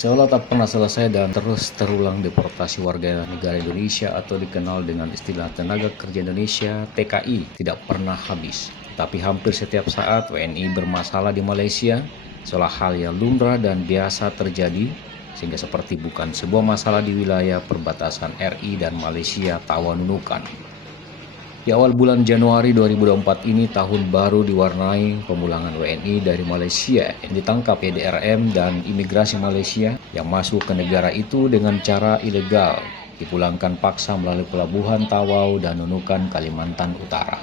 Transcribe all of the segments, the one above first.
Seolah tak pernah selesai dan terus terulang deportasi warga negara Indonesia atau dikenal dengan istilah tenaga kerja Indonesia (TKI) tidak pernah habis. Tapi hampir setiap saat WNI bermasalah di Malaysia, seolah hal yang lumrah dan biasa terjadi, sehingga seperti bukan sebuah masalah di wilayah perbatasan RI dan Malaysia Tawa Nunukan. Di awal bulan Januari 2024 ini, tahun baru diwarnai pemulangan WNI dari Malaysia yang ditangkap PDRM dan imigrasi Malaysia yang masuk ke negara itu dengan cara ilegal, dipulangkan paksa melalui pelabuhan Tawau dan Nunukan, Kalimantan Utara.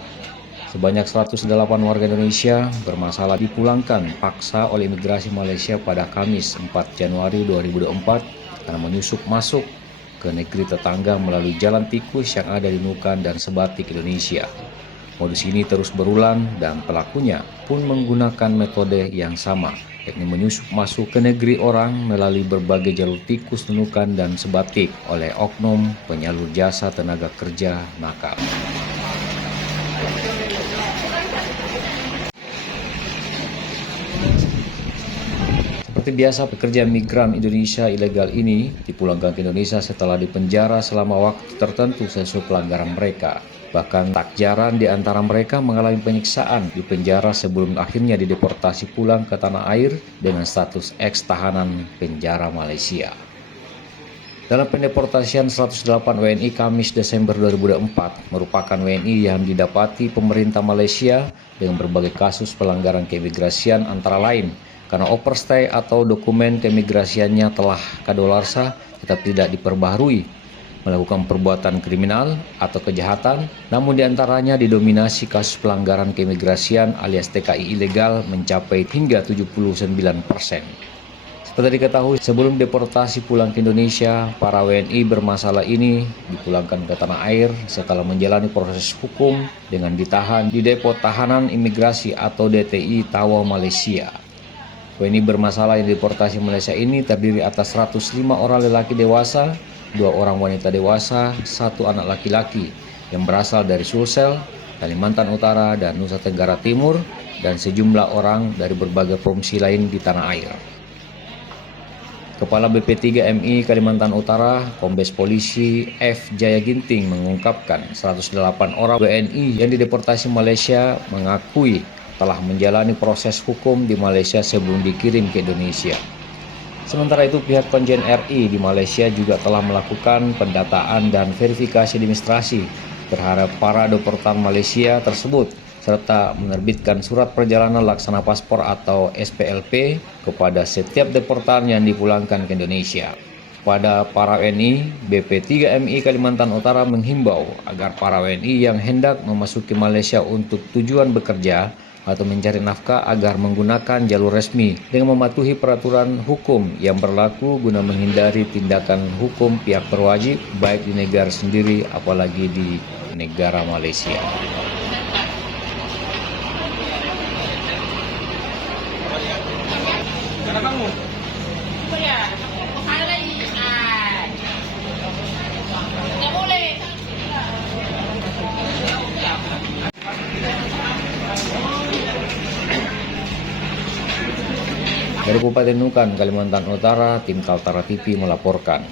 Sebanyak 108 warga Indonesia bermasalah dipulangkan paksa oleh imigrasi Malaysia pada Kamis 4 Januari 2024 karena menyusup masuk ke negeri tetangga melalui jalan tikus yang ada di Nunukan dan Sebatik, Indonesia. Modus ini terus berulang dan pelakunya pun menggunakan metode yang sama, yakni menyusup masuk ke negeri orang melalui berbagai jalur tikus Nunukan dan Sebatik oleh oknum penyalur jasa tenaga kerja nakal. Seperti biasa, pekerja migran Indonesia ilegal ini dipulangkan ke Indonesia setelah dipenjara selama waktu tertentu sesuai pelanggaran mereka. Bahkan tak jarang di antara mereka mengalami penyiksaan di penjara sebelum akhirnya dideportasi pulang ke tanah air dengan status eks-tahanan penjara Malaysia. Dalam pendeportasian 108 WNI Kamis Desember 2024 merupakan WNI yang didapati pemerintah Malaysia dengan berbagai kasus pelanggaran keimigrasian antara lain karena overstay atau dokumen keimigrasiannya telah kadaluarsa tetapi tidak diperbaharui, melakukan perbuatan kriminal atau kejahatan, namun diantaranya didominasi kasus pelanggaran keimigrasian alias TKI ilegal mencapai hingga 79%. Seperti diketahui, sebelum deportasi pulang ke Indonesia, para WNI bermasalah ini dipulangkan ke tanah air setelah menjalani proses hukum dengan ditahan di Depo Tahanan Imigrasi atau DTI Tawau, Malaysia. WNI bermasalah yang deportasi Malaysia ini terdiri atas 105 orang lelaki dewasa, 2 orang wanita dewasa, 1 anak laki-laki yang berasal dari Sulsel, Kalimantan Utara, dan Nusa Tenggara Timur, dan sejumlah orang dari berbagai provinsi lain di tanah air. Kepala BP3MI Kalimantan Utara, Kombes Polisi F. Jaya Ginting mengungkapkan 108 orang WNI yang dideportasi Malaysia mengakui telah menjalani proses hukum di Malaysia sebelum dikirim ke Indonesia. Sementara itu, pihak Konjen RI di Malaysia juga telah melakukan pendataan dan verifikasi administrasi terhadap para deportan Malaysia tersebut, serta menerbitkan surat perjalanan laksana paspor atau SPLP kepada setiap deportan yang dipulangkan ke Indonesia. Pada para WNI, BP3MI Kalimantan Utara menghimbau agar para WNI yang hendak memasuki Malaysia untuk tujuan bekerja atau mencari nafkah agar menggunakan jalur resmi dengan mematuhi peraturan hukum yang berlaku guna menghindari tindakan hukum pihak berwajib baik di negara sendiri apalagi di negara Malaysia. Dari Kabupaten Nunukan, Kalimantan Utara, tim Kaltara TV melaporkan.